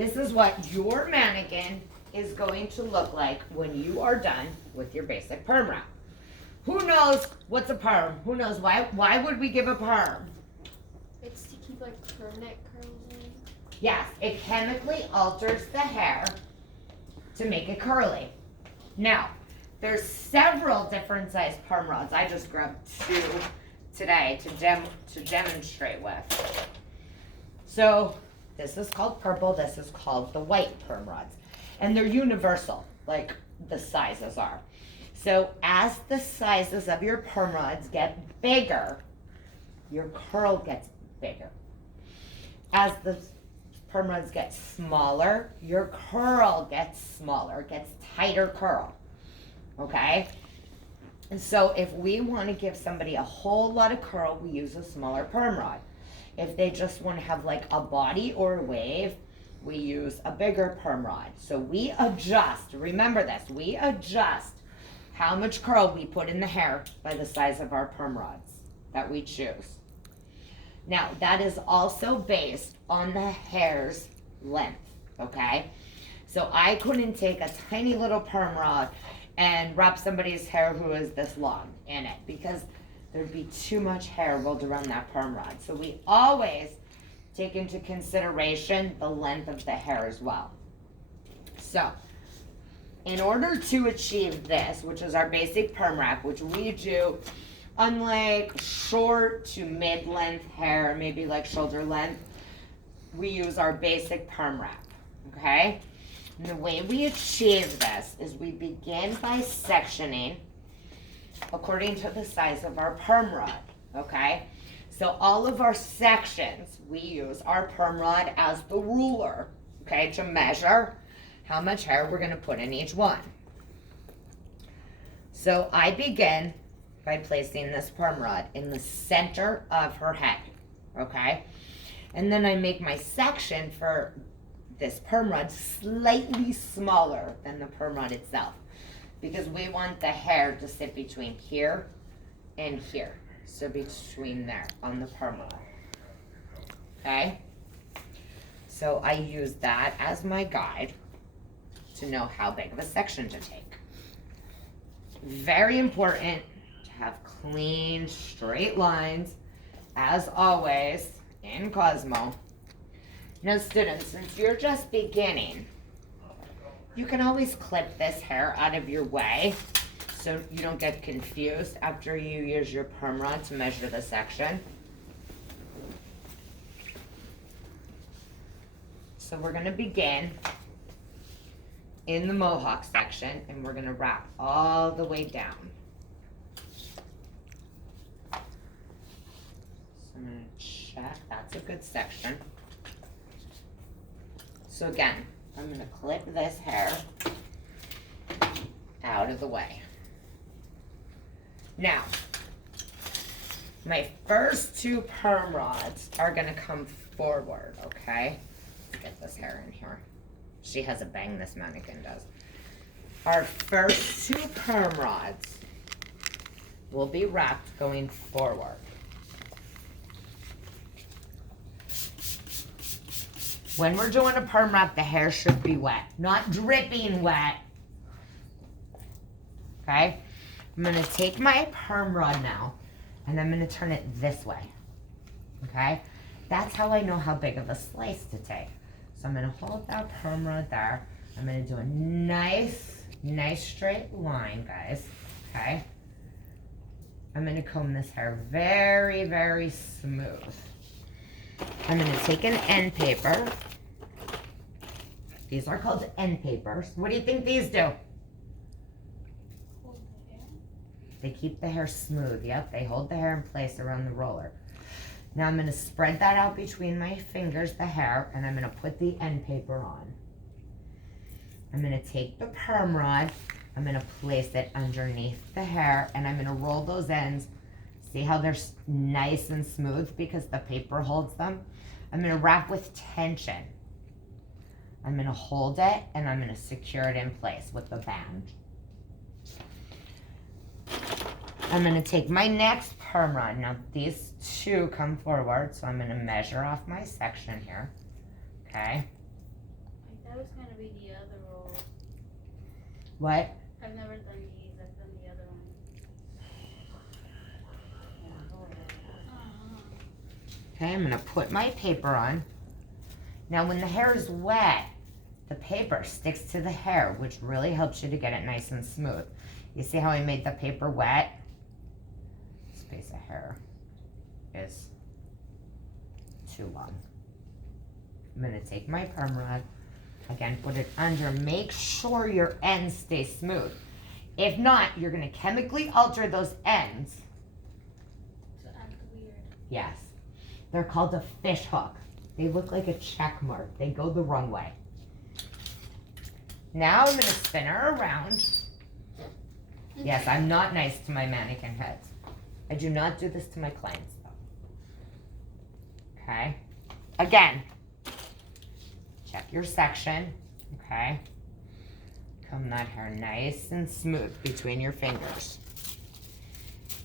This is what your mannequin is going to look like when you are done with your basic perm wrap. Who knows what's a perm? Who knows why would we give a perm? It's to keep like permanent curls in. Yes, it chemically alters the hair to make it curly. Now, there's several different size perm rods. I just grabbed 2 today to demonstrate with. So this is called purple, this is called the white perm rods. And they're universal, like the sizes are. So as the sizes of your perm rods get bigger, your curl gets bigger. As the perm rods get smaller, your curl gets smaller, gets tighter curl. Okay? And so if we want to give somebody a whole lot of curl, we use a smaller perm rod. If they just want to have like a body or a wave, we use a bigger perm rod. So we adjust, remember this, we adjust how much curl we put in the hair by the size of our perm rods that we choose. Now, that is also based on the hair's length, okay? So I couldn't take a tiny little perm rod and wrap somebody's hair who is this long in it because there'd be too much hair rolled around that perm rod. So we always take into consideration the length of the hair as well. So, in order to achieve this, which is our basic perm wrap, which we do unlike short to mid-length hair, maybe like shoulder length, we use our basic perm wrap, okay? And the way we achieve this is we begin by sectioning according to the size of our perm rod, okay? So all of our sections, we use our perm rod as the ruler, okay, to measure how much hair we're gonna put in each one. So I begin by placing this perm rod in the center of her head, okay? And then I make my section for this perm rod slightly smaller than the perm rod itself because we want the hair to sit between here and here. So between there on the perm rod, okay? So I use that as my guide to know how big of a section to take. Very important to have clean, straight lines, as always, in Cosmo. Now students, since you're just beginning, you can always clip this hair out of your way so you don't get confused after you use your perm rod to measure the section. So we're gonna begin in the mohawk section and we're gonna wrap all the way down. So I'm gonna check, that's a good section. So again, I'm gonna clip this hair out of the way. Now, my first 2 perm rods are gonna come forward, okay? Let's get this hair in here. She has a bang, this mannequin does. Our first 2 perm rods will be wrapped going forward. When we're doing a perm wrap, the hair should be wet, not dripping wet. Okay? I'm gonna take my perm rod now, and I'm gonna turn it this way. Okay? That's how I know how big of a slice to take. So I'm gonna hold that perm rod there. I'm gonna do a nice straight line, guys. Okay? I'm gonna comb this hair very, very smooth. I'm gonna take an end paper. These are called end papers. What do you think these do? Hold the hair. They keep the hair smooth. Yep, they hold the hair in place around the roller. Now I'm gonna spread that out between my fingers, the hair, and I'm gonna put the end paper on. I'm gonna take the perm rod, I'm gonna place it underneath the hair, and I'm gonna roll those ends. See how they're nice and smooth because the paper holds them? I'm gonna wrap with tension. I'm gonna hold it and I'm gonna secure it in place with the band. I'm gonna take my next perm rod. Now these 2 come forward, so I'm gonna measure off my section here, okay? That was gonna be the other roll. What? I've never done these. I've done the other one. Okay, I'm gonna put my paper on. Now when the hair is wet, the paper sticks to the hair, which really helps you to get it nice and smooth. You see how I made the paper wet? This piece of hair is too long. I'm gonna take my perm rod, again, put it under. Make sure your ends stay smooth. If not, you're gonna chemically alter those ends. To act weird. Yes. They're called a fish hook. They look like a check mark. They go the wrong way. Now I'm gonna spin her around. Yes, I'm not nice to my mannequin heads. I do not do this to my clients though. Okay. Again, check your section. Okay. Comb that hair nice and smooth between your fingers.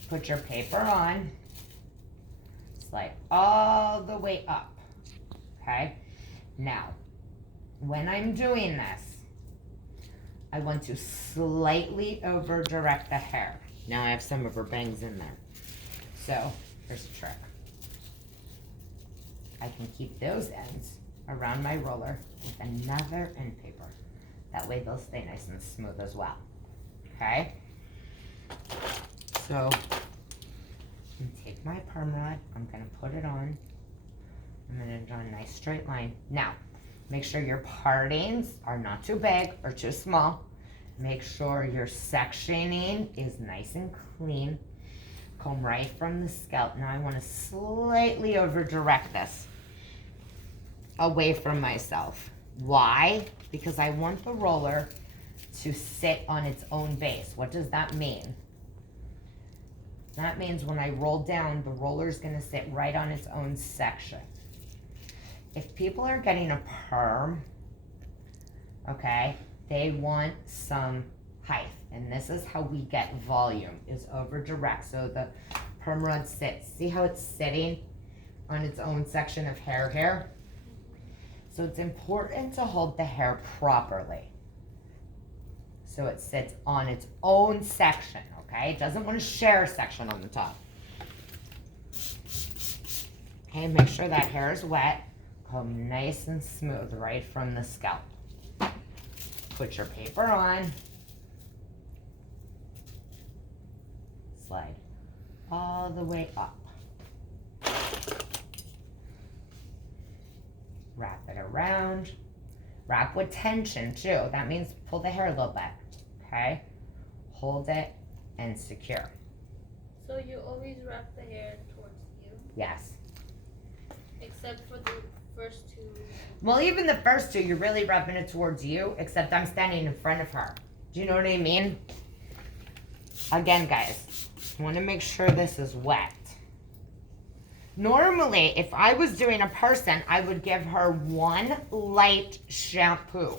Put your paper on. Slide all the way up. Okay. Now, when I'm doing this, I want to slightly over direct the hair. Now I have some of her bangs in there. So, here's a trick. I can keep those ends around my roller with another end paper. That way they'll stay nice and smooth as well. Okay? So, I'm gonna take my perm rod, I'm gonna put it on. I'm gonna draw a nice straight line. Now, make sure your partings are not too big or too small. Make sure your sectioning is nice and clean. Comb right from the scalp. Now I want to slightly over direct this away from myself. Why? Because I want the roller to sit on its own base. What does that mean? That means when I roll down, the roller is going to sit right on its own section. If people are getting a perm, okay, they want some height. And this is how we get volume, is over direct. So the perm rod sits. See how it's sitting on its own section of hair here? So it's important to hold the hair properly. So it sits on its own section, okay? It doesn't want to share a section on the top. Okay, make sure that hair is wet. Comb nice and smooth right from the scalp. Put your paper on. Slide all the way up. Wrap it around. Wrap with tension too. That means pull the hair a little bit, okay? Hold it and secure. So you always wrap the hair towards you? Yes. Except for the first two. Well, even the first two, you're really wrapping it towards you, except I'm standing in front of her. Do you know what I mean? Again, guys, I want to make sure this is wet. Normally, if I was doing a person, I would give her one light shampoo,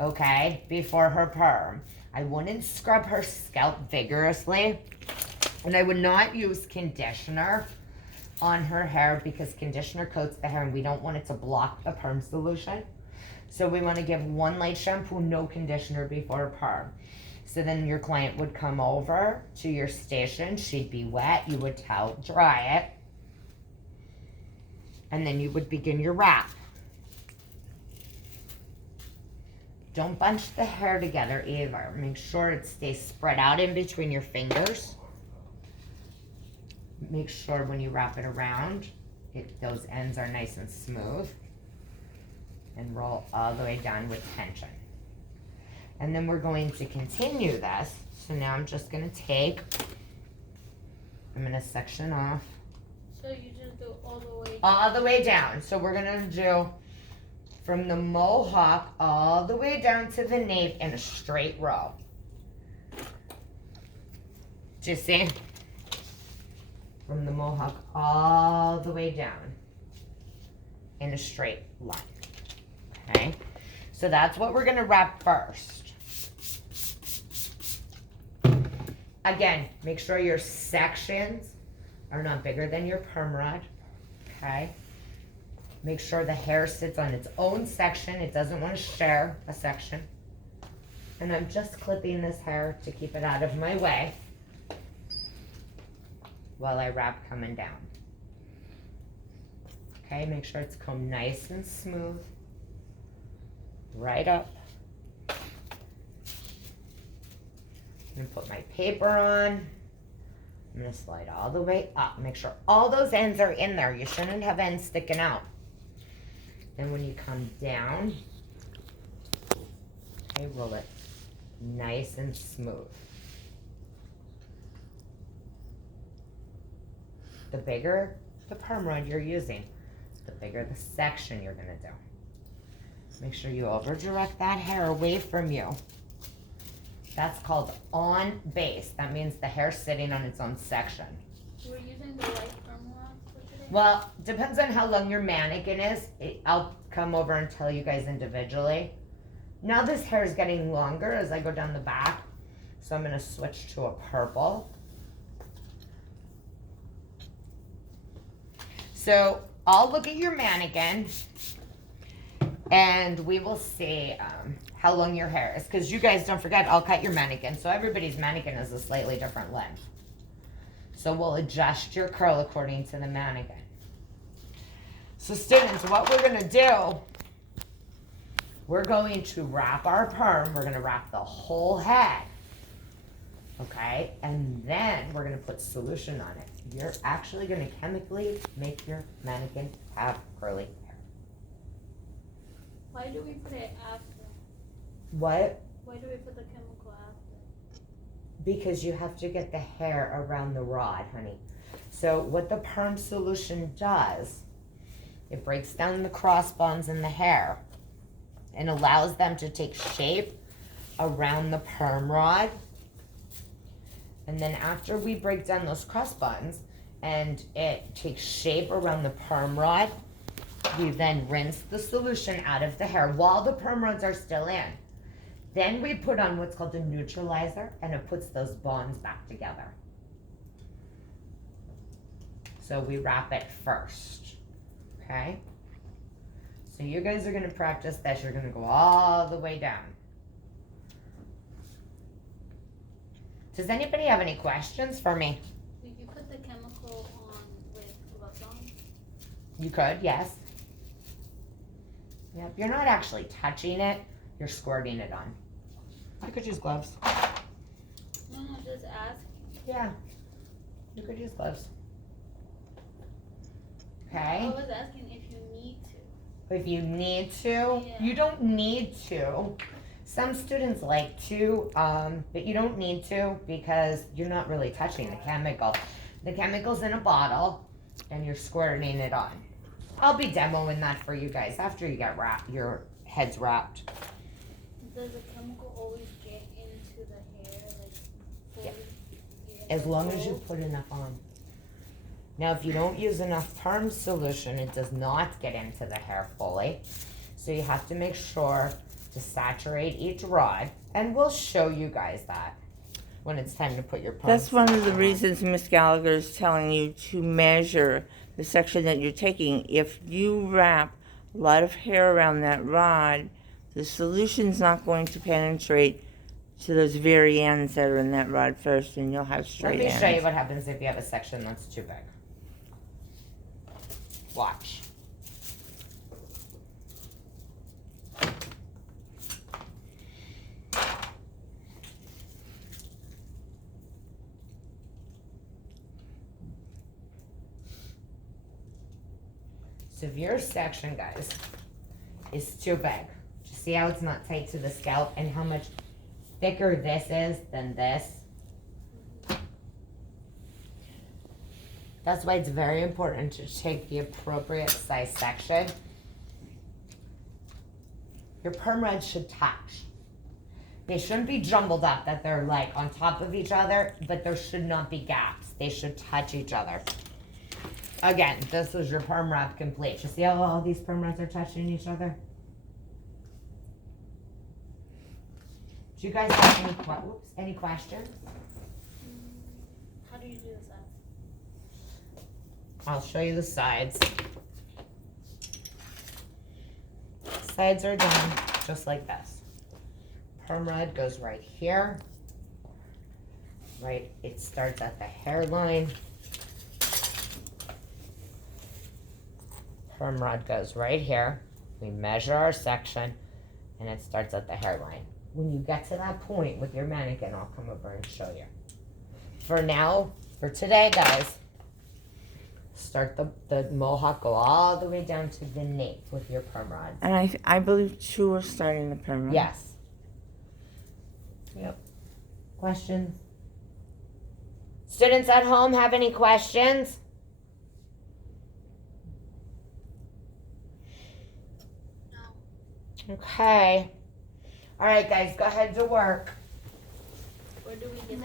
okay, before her perm. I wouldn't scrub her scalp vigorously, and I would not use conditioner on her hair because conditioner coats the hair and we don't want it to block the perm solution. So we want to give one light shampoo, no conditioner before perm. So then your client would come over to your station, she'd be wet, you would towel dry it, and then you would begin your wrap. Don't bunch the hair together either. Make sure it stays spread out in between your fingers. Make sure when you wrap it around, those ends are nice and smooth. And roll all the way down with tension. And then we're going to continue this. So now I'm just going to I'm going to section off. So you just go all the way down? All the way down. So we're going to do from the mohawk all the way down to the nape in a straight row. Do you see? From the mohawk all the way down in a straight line. Okay? So that's what we're going to wrap first. Again, make sure your sections are not bigger than your perm rod. Okay? Make sure the hair sits on its own section. It doesn't want to share a section. And I'm just clipping this hair to keep it out of my way while I wrap coming down. Okay, make sure it's combed nice and smooth. Right up. I'm gonna put my paper on. I'm gonna slide all the way up. Make sure all those ends are in there. You shouldn't have ends sticking out. Then when you come down, okay, roll it nice and smooth. The bigger the perm rod you're using, the bigger the section you're gonna do. Make sure you over direct that hair away from you. That's called on base. That means the hair's sitting on its own section. We're using the white perm rod for today? Well, depends on how long your mannequin is. I'll come over and tell you guys individually. Now this hair is getting longer as I go down the back, so I'm gonna switch to a purple. So I'll look at your mannequin and we will see how long your hair is. Because you guys, don't forget, I'll cut your mannequin. So everybody's mannequin is a slightly different length. So we'll adjust your curl according to the mannequin. So students, what we're gonna do, we're going to wrap our perm. We're gonna wrap the whole head. Okay, and then we're gonna put solution on it. You're actually gonna chemically make your mannequin have curly hair. Why do we put it after? What? Why do we put the chemical after? Because you have to get the hair around the rod, honey. So what the perm solution does, it breaks down the cross bonds in the hair and allows them to take shape around the perm rod. And then after we break down those cross bonds and it takes shape around the perm rod, we then rinse the solution out of the hair while the perm rods are still in. Then we put on what's called a neutralizer, and it puts those bonds back together. So we wrap it first, okay? So you guys are gonna practice this. You're gonna go all the way down. Does anybody have any questions for me? Did you put the chemical on with gloves on? You could, yes. Yep, you're not actually touching it, you're squirting it on. You could use gloves. No, just ask. Yeah, you could use gloves. I Okay, was asking if you need to. if you need to, Yeah. you don't need to. Some students like to, but you don't need to because you're not really touching the chemical. The chemical's in a bottle and you're squirting it on. I'll be demoing that for you guys after you get your heads wrapped. Does the chemical always get into the hair, like fully? Yeah. As long as you put enough on. Now, if you don't use enough perm solution, it does not get into the hair fully. So you have to make sure to saturate each rod, and we'll show you guys that when it's time to put your perm That's one of the solution on. reasons Miss Gallagher is telling you to measure the section that you're taking. If you wrap a lot of hair around that rod, the solution's not going to penetrate to those very ends that are in that rod first, and you'll have Let straight me ends. show you what happens if you have a section that's too big. Watch. So if your section, guys, is too big, you see how it's not tight to the scalp and how much thicker this is than this? That's why it's very important to take the appropriate size section. Your perm rods should touch. They shouldn't be jumbled up that they're like on top of each other, but there should not be gaps. They should touch each other. Again, this was your perm rod complete. You see how all these perm rods are touching each other? Do you guys have any questions? How do you do this? I'll show you the sides. sides are done, just like this. Perm rod goes right here. Right, it starts at the hairline. Perm rod goes right here. We measure our section, and it starts at the hairline. When you get to that point with your mannequin, I'll come over and show you. For now, for today, guys, start the mohawk, go all the way down to the nape with your perm rods. And I believe 2 are starting the perm rod. Yes. Yep. Questions? Students at home have any questions? No. Okay. All right, guys, go ahead to work. Where do we get